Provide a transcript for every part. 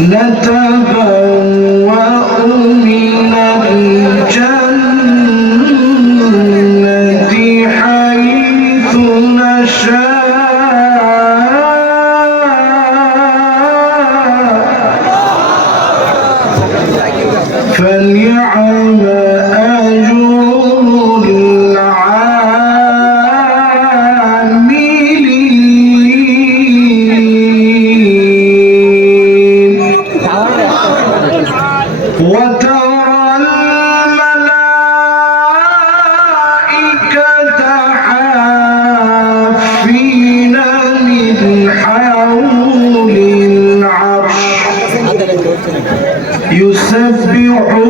Let us يسبحون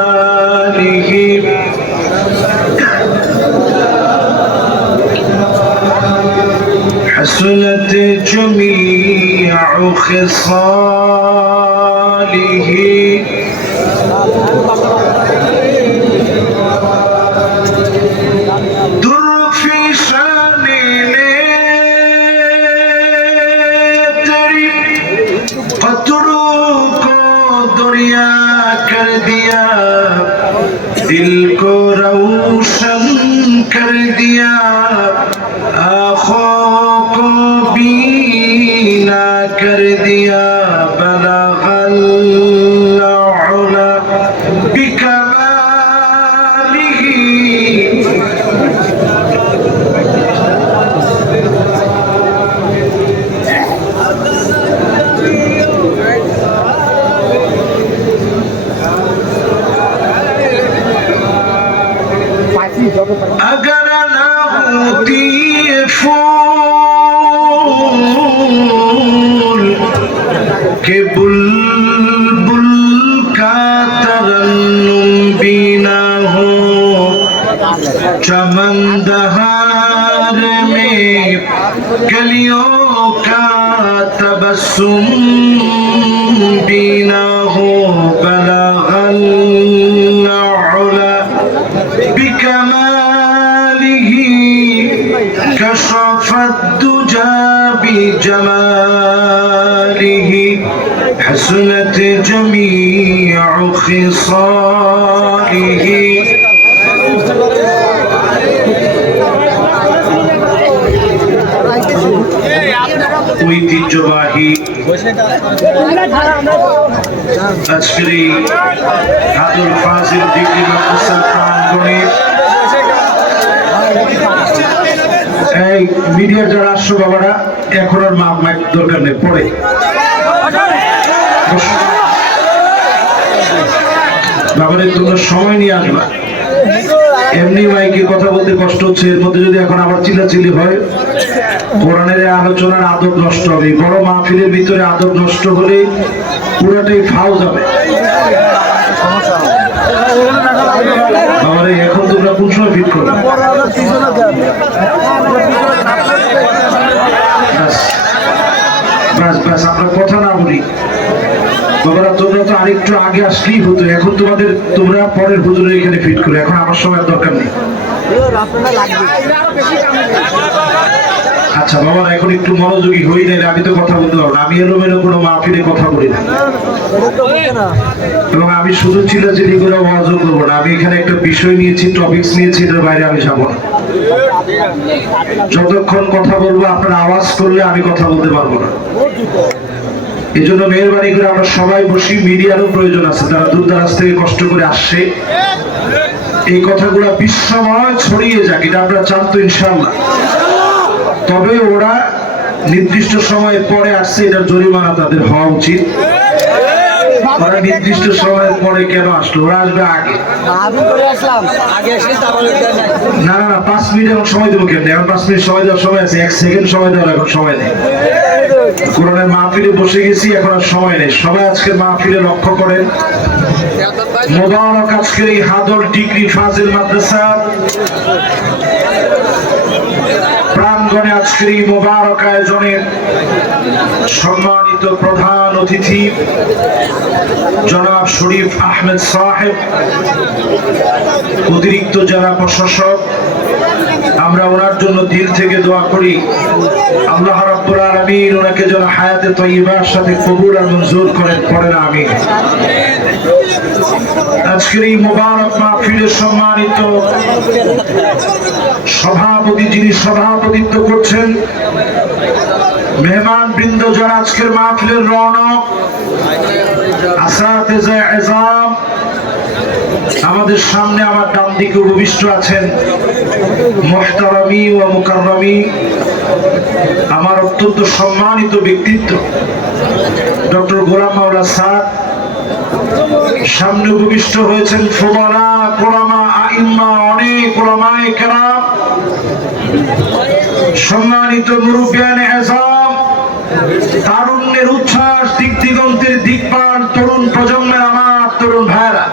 أعمالهم حسنت جميع خصاله día. خصاله ঐতিহ্যবাহী আজকের এই হাজুর ফাজিল ডিগ্রি মাদ্রাসা প্রাঙ্গণে এই মিডিয়ার যারা আসছো বাবারা এখন আর মা মাইক দরকার নেই পরে বাবারে তোমরা সময় নিয়ে আসবা। এমনি মাইকে কথা বলতে কষ্ট হচ্ছে, এর মধ্যে যদি এখন আবার চিল্লাচিল্লি হয়, কোরআনের আলোচনার আদব নষ্ট হবে। বড় মাহফিলের ভিতরে আদব নষ্ট হলে পুরোটাই ফাও যাবে। এখন তোমরা কোন সময় ফিট করবে ব্যাস ব্যাস ব্যাস আমরা কথা না বলি বাবারা তোমরা তো আরেকটু আগে আসলেই হতো, এখন তোমাদের, তোমরা পরের হুজুরের এখানে ফিট করে, এখন আমার সময় দরকার নেই। আচ্ছা বাবা এখন একটু মনোযোগী হই নাই, আমি তো কথা বলতে পারব আমি এলোমেলো কোনো মাহফিলে কথা বলি না। এবং আমি শুধু চিল্লাচিল্লি করে ওয়াজও করব না, আমি এখানে একটা বিষয় নিয়েছি টপিকস নিয়েছি, এটার বাইরে আমি যাব না। যতক্ষণ কথা বলব, আপনার আওয়াজ করলে আমি কথা বলতে পারব না। এই জন্য মেহরবানি করে আমরা সবাই বসি, মিডিয়ারও প্রয়োজন আছে তারা দূর দারাজ থেকে কষ্ট করে আসছে। এই কথাগুলো বিশ্বময় ছড়িয়ে যাক, এটা আমরা চান ইনশাল্লাহ তবে ওরা নির্দিষ্ট সময়ের পরে আসছে, এটার জরিমানা তাদের হওয়া উচিত। ওরা নির্দিষ্ট সময়ের পরে কেন আসলো? ওরা আসবে আগে। না না পাঁচ মিনিট এখন সময় দেবো কেন এখন পাঁচ মিনিট সময় দেওয়ার সময় আছে, এক সেকেন্ড সময় দেওয়ার এখন সময় নেই। কোরআনের মাহফিলে বসে গেছি, এখন আর সময় নেই। সবাই আজকের মাহফিলে লক্ষ্য করেন। মোবারক আজকের এই হাদর ডিগ্রি মাদ্রাসা। প্রাঙ্গণে আজকের এই মোবারক আয়োজনের সম্মানিত প্রধান অতিথি, জনাব শরীফ আহমেদ সাহেব, অতিরিক্ত জেলা প্রশাসক আমরা ওনার জন্য দিল থেকে দোয়া করি। আল্লাহ রাব্বুল আলামিন ওনাকে যেন হায়াতে তৈবার সাথে কবুল আর মঞ্জুর করেন, পড়েন, আমিন। আজকের এই মোবারক মাহফিলের সম্মানিত সভাপতি যিনি সভাপতিত্ব করছেন, মেহমান বৃন্দ যারা আজকের মাহফিলের রৌনক আসাতেজে এজাম আমাদের সামনে আমার ডান দিকে উপবিষ্ট আছেন মোহতারামি ও মুকাররামি। আমার অত্যন্ত সম্মানিত ব্যক্তিত্ব ডক্টর গোলাম মাওলা স্যার সামনে উপবিষ্ট হয়েছেন ফোবারা কোলামা আইম্মা, অনেক ওলামায়ে কেরাম। সম্মানিত মুরব্বিয়ান এজাম, তারুণ্যের উচ্ছ্বাস দিক দিগন্তের দিকপাল, তরুণ প্রজন্মের আমার তরুণ ভাইরা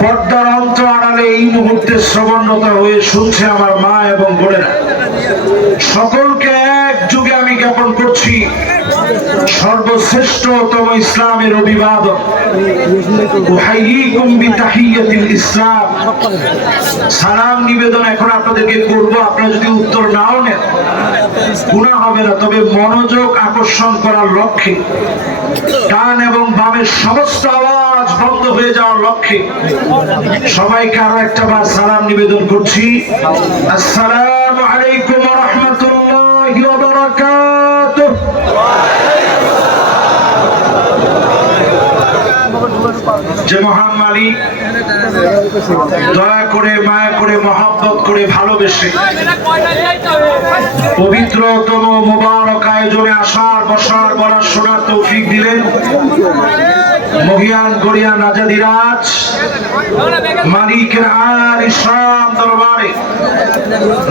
পর্দার অন্ত আড়ালে এই মুহূর্তে শ্রবণরত হয়ে শুনছে আমার মা এবং বোনেরা। সকলকে এক যুগে আমি জ্ঞাপন করছি, সর্বশ্রেষ্ঠতম ইসলামের অভিবাদন। ইসলাম। সালাম নিবেদন এখন আপনাদেরকে করব। আপনারা যদি উত্তর নাও নেন গুণা হবে না, তবে মনোযোগ আকর্ষণ করার লক্ষ্যে। ডান এবং বামের সমস্ত আওয়াজ বন্ধ হয়ে যাওয়ার লক্ষ্যে সবাইকে আরও একটা বার সালাম নিবেদন করছি। আসসালামু আলাইকুম রাহমাতুল্লাহি যে মহান মালিক দয়া করে, মায়া করে, মহাব্বত করে, ভালোবেসে। পবিত্রতম মোবারক আয়োজনে আসার, বসার, বলার, শোনার তৌফিক দিলেন মহিয়ান গরিয়ান রাজাদিরাজ মালিকের আর ইসলাম দরবারে।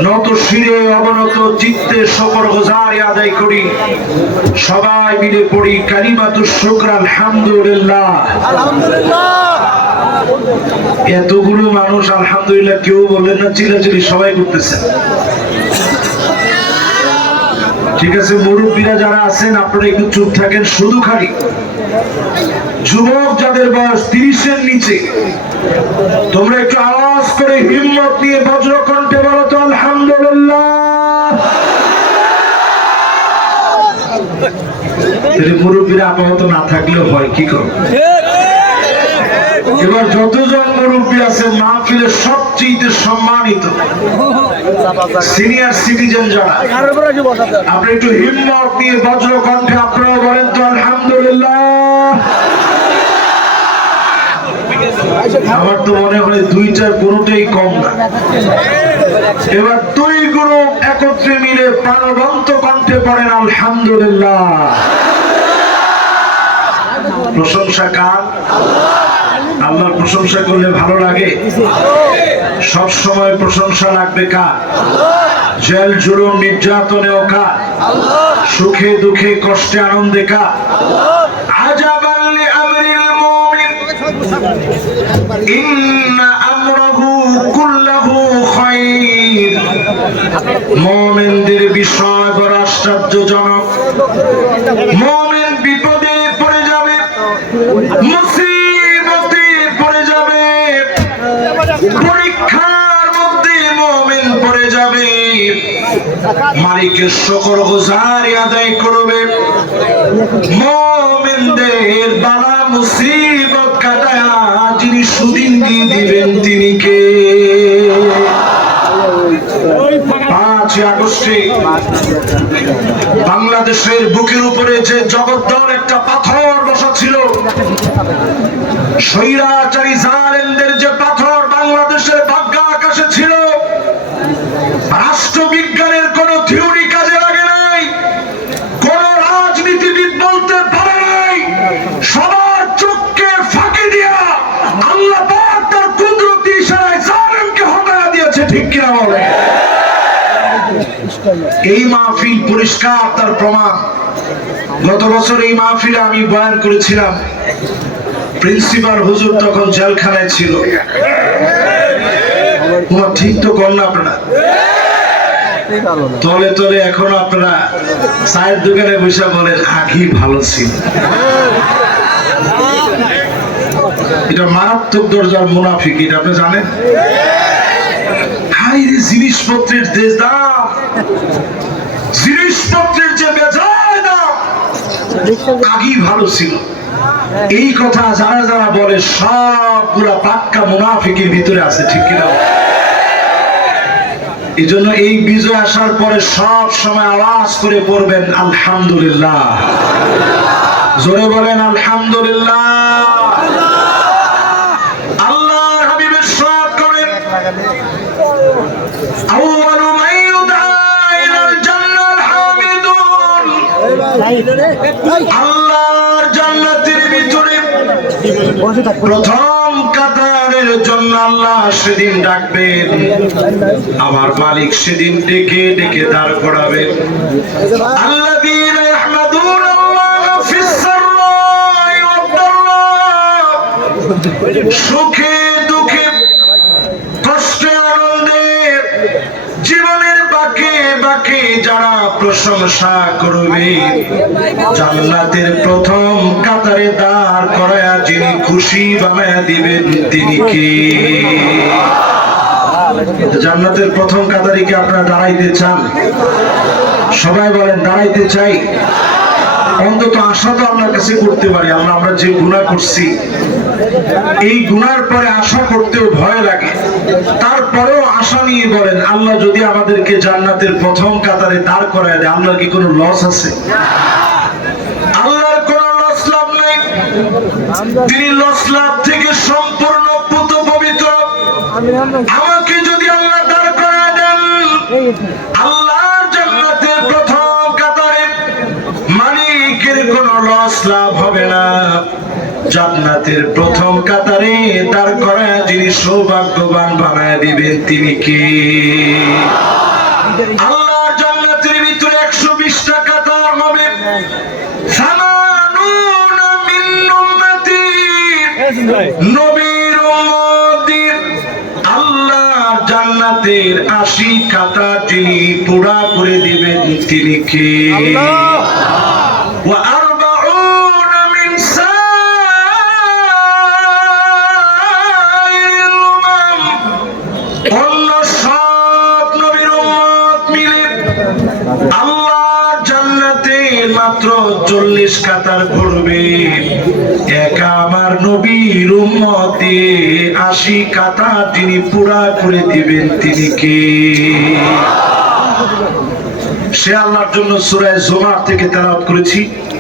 নত শিরে অবনত চিত্তে সকল গোজারি আদায় করি। সবাই মিলে পড়ি কালিমাতু শুকর আলহামদুলিল্লাহ আলহামদুলিল্লাহ এতগুলো মানুষ, আলহামদুলিল্লাহ, কেউ বললেন না চিলাচিলি সবাই করতেছে। ঠিক আছে, মুরব্বীরা যারা আছেন, আপনারা একটু চুপ থাকেন, শুধু খালি। যুবক যাদের বয়স তিরিশের নিচে, তোমরা একটু আওয়াজ করে হিম্মত নিয়ে বজ্রকণ্ঠে বলো তো, আলহামদুলিল্লাহ। মুরব্বীরা আপাতত না থাকলেও হয়, কি করো এবার যতজন মুরব্বী আছে মাহফিলের সবচেয়ে সম্মানিত সিনিয়র সিটিজেন যারা, আপনি একটু হিম্মত নিয়ে বজ্র কণ্ঠে আপনারা বলেন তো, আলহামদুলিল্লাহ। আমার তো মনে হয় দুইটার কোনোটাই কম না। এবার দুই গ্রুপ একত্রে মিলে প্রাণবন্ত কণ্ঠে পড়েন আলহামদুলিল্লাহ। প্রশংসা কার? আল্লাহর প্রশংসা করলে ভালো লাগে? সব সময় প্রশংসা লাগবে কার? জেল, জুলুম নির্যাতনেও কার? সুখে দুঃখে, কষ্টে আনন্দে খায়র মুমিনদের বিষয় বড় আশ্চর্যজনক। মুমিন বিপদে পড়ে যাবে। মালিকের সকল গুজারি আদায় করবে। মুমিনদের মুসিবত কাটায়া যিনি সুদিন দিয়ে দিবেন তিনি কে? বাংলাদেশের বুকের উপরে যে জগদ্দল একটা পাথর বসা ছিল, স্বৈরাচারী জালেমদের যে পাথর বাংলাদেশের ভাগ্য আকাশে ছিল রাষ্ট্রবিজ্ঞানের কোন থিওরি কাজে লাগে নাই কোন রাজনীতিবিদ বলতে পারে নাই সবার চোখকে ফাঁকি দিয়া আল্লাহ পাক তার কুদরতি ইশারায় জালেমকে হটায়া দিয়েছে ঠিক কিনা বলে এই মাহফিল পরিষ্কার তার প্রমাণ। গত বছর এই মাহফিলে আমি বয়ান করেছিলাম, প্রিন্সিপাল হুজুর তখন জেলখানায় ছিল। তোমার ঠিক তো কর না আপনারা? তলে তলে এখন আপনারা চায়ের দোকানে বসে বলেন আগে ভালো ছিল। এটা মারাত্মক দরজার মুনাফিক, এটা আপনি জানেন? হাই রে জিনিসপত্রের দেশ দাম, জিনিসপত্রের যে বেজায় দাম, আগেই ভালো ছিল। এই কথা যারা যারা বলে, সবগুলা পাক্কা মুনাফিকের ভিতরে আছে, ঠিক কিনা? এই জন্য এই বিজয় আসার পরে সব সময় আওয়াজ করে পড়বেন আলহামদুলিল্লাহ। জোরে বলেন, আলহামদুলিল্লাহ। আল্লাহর জান্নাতের ভিতরে প্রথম কাতারের জন্য আল্লাহ সেদিন ডাকবেন। আমার মালিক সেদিন ডেকে ডেকে দাঁড় করাবেন। আল্লাহ সুখে যারা প্রশংসা করবে, জান্নাতের প্রথম কাতারে দাঁড় করায়া যিনি খুশি বানায় দিবেন, তিনি কে? জান্নাতের প্রথম কাতারে কি আপনারা দাঁড়াইতে চান? সবাই বলেন, দাঁড়াইতে চাই। অন্তত আশা তো আপনার কাছে করতে পারি, আমরা আমরা যে গুণা করছি, এই গুনার পরে আশা করতেও ভয় লাগে। তারপরেও আশা নিয়ে বলেন, আল্লাহ যদি আমাদেরকে জান্নাতের প্রথম কাতারে দাঁড় করায় দেয়, আল্লাহর কি কোনো লস আছে? আল্লাহর কোনো লস লাভ নেই। তিনি লস লাভ থেকে সম্পূর্ণ পুত পবিত্র আমাকে যদি আল্লাহ দাঁড় করায় দেন লাভ হবে না। জান্নাতের প্রথম কাতারে তার করা যিনি সৌভাগ্যবান বানায় দিবেন তিনি কি? জান্নাতের ভিতরে একশো বিশটা কাতার হবে। আল্লাহ জান্নাতের আশি কাতার যিনি পুরা করে দিবেন তিনি কে? জান্নাতে মাত্র চল্লিশ কাতার ঘুরবে। একা আমার নবীর আশি কাতার তিনি পুরা করে দিবেন তিনি কে? সে আল্লাহর জন্য সুরায় জোমার থেকে তেলাওয়াত করেছি।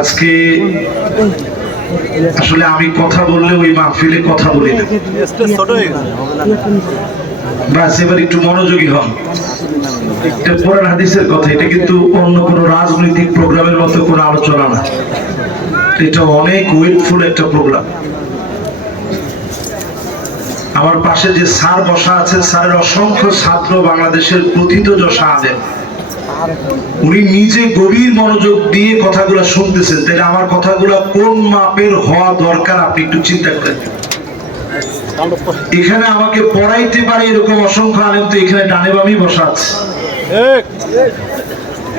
আজকে আসলে আমি কথা বললে ওই মাহফিলে কথা বলি না। এবার একটু মনোযোগী হন। এটা কোরআন হাদিসের কথা, এটা কিন্তু অন্য রাজনৈতিক প্রোগ্রামের মতো কোনো আলোচনা না। এটা অনেক ওয়েটফুল একটা প্রোগ্রাম। আমার পাশে যে স্যার বসা আছে, স্যারের অসংখ্য ছাত্র বাংলাদেশের প্রথিত যশা আদেন উনি নিজে গভীর মনোযোগ দিয়ে কথাগুলো শুনতেছেন। তাহলে আমার কথাগুলো কোন মাপের হওয়া দরকার আপনি একটু চিন্তা করেন। এখানে আমাকে পড়াইতে পারে এরকম অসংখ্য আলেম, তো এখানে ডানে বামই বসা আছে।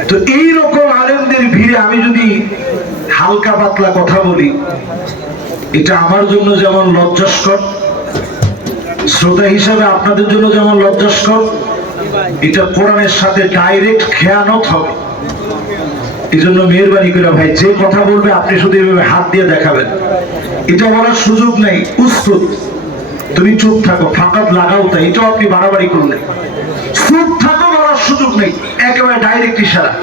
তো এইরকম আলেমদের ভিড়ে আমি যদি হালকা পাতলা কথা বলি, এটা আমার জন্য যেমন লজ্জাস্কর, শ্রোতা হিসাবে আপনাদের জন্য যেমন লজ্জাস্কর এটা কোরআনের সাথে ডাইরেক্ট খেয়ানত হবে। এই জন্য মেহরবানি করে ভাই, যে কথা বলবে আপনি শুধু এভাবে হাত দিয়ে দেখাবেন। এটা বলার সুযোগ নেই, উস্তুত। তুমি চুপ থাকো, ফাঁকাত লাগাও তাই। এটাও আপনি বাড়াবাড়ি করলেন চুপ থাকো বলার সুযোগ নেই, একেবারে ডাইরেক্ট ইশারা।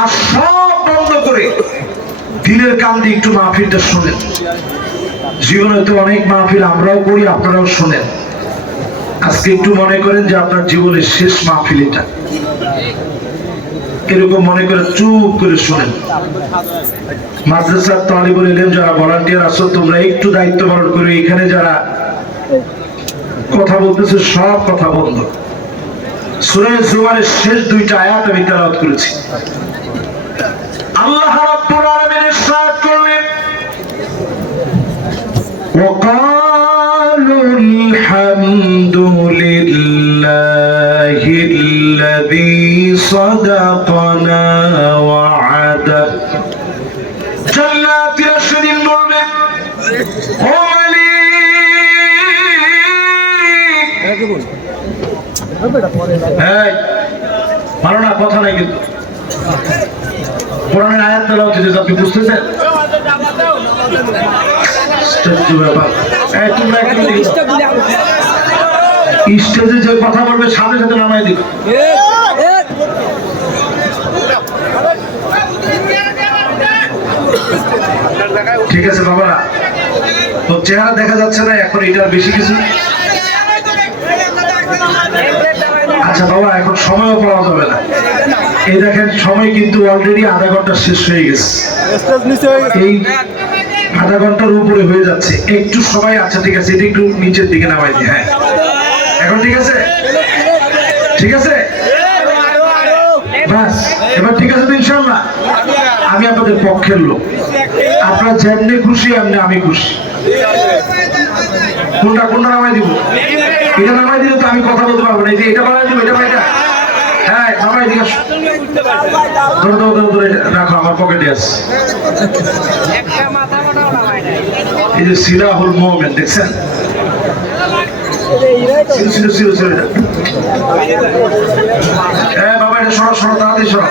আর সব বন্ধ করে দিলের কান দিয়ে একটু মাহফিলটা শোনেন। জীবনে তো অনেক মাহফিল আমরাও করি, আপনারাও শোনেন। আজকে একটু মনে করেন যে আপনার জীবনের শেষ মাহফিল এটা। এরকম মনে করে চুপ করে শুনেন। মাদ্রাসার তালিবুল ইলেম যারা ভলান্টিয়ার আছো, তোমরা একটু দায়িত্ব পালন করো। এখানে যারা কথা বলতেছে, সব কথা বন্ধ। সুরাই জুমানের শেষ দুইটা আয়াত আমি তেলাওয়াত করেছি। আল্লাহ রাব্বুল আলামিন ইরশাদ করলেন, ওয়া صدقنا وعده জান্নাত রাশিদিন বলবেন ও মালিক এই, ভালো না কথা নাই কিন্তু কোরআনের আয়াত তেলাওয়াত হচ্ছে আপনি বুঝতেছেন আশ্চর্য ব্যাপার এই, তোমরা একটু দিকে দাও। স্টেজে যে কথা বলবে সাথে সাথে নামাই দিবে ঠিক আছে বাবারা তো চেহারা দেখা যাচ্ছে না এখন এটার বেশি কিছু। আচ্ছা বাবা এখন সময়ও পাওয়া যাবে না। এই দেখেন সময় কিন্তু অলরেডি আধা ঘণ্টা শেষ হয়ে গেছে। এই আধা ঘণ্টার উপরে হয়ে যাচ্ছে। একটু সময় আচ্ছা ঠিক আছে এটা একটু নিচের দিকে নামাই দিই হ্যাঁ। এখন ঠিক আছে? ঠিক আছে? বাস এবার ঠিক আছে তো ইনশাল্লাহ আমি আপনাদের পক্ষের লোক। আপনার যেমনি খুশি, এমনি আমি খুশি। কোনটা কোনটা নামাই দিব? এটা নামাই দিলে তো আমি কথা বলতে পারব না। এই যে এটা বানাই দিব, এটা বাইটা হ্যাঁ আমার পকেটে এই যে দেখছেন ছিল ছিল ছিল ছিল এটা। হ্যাঁ বাবা এটা সরো সরো তাড়াতাড়ি সরো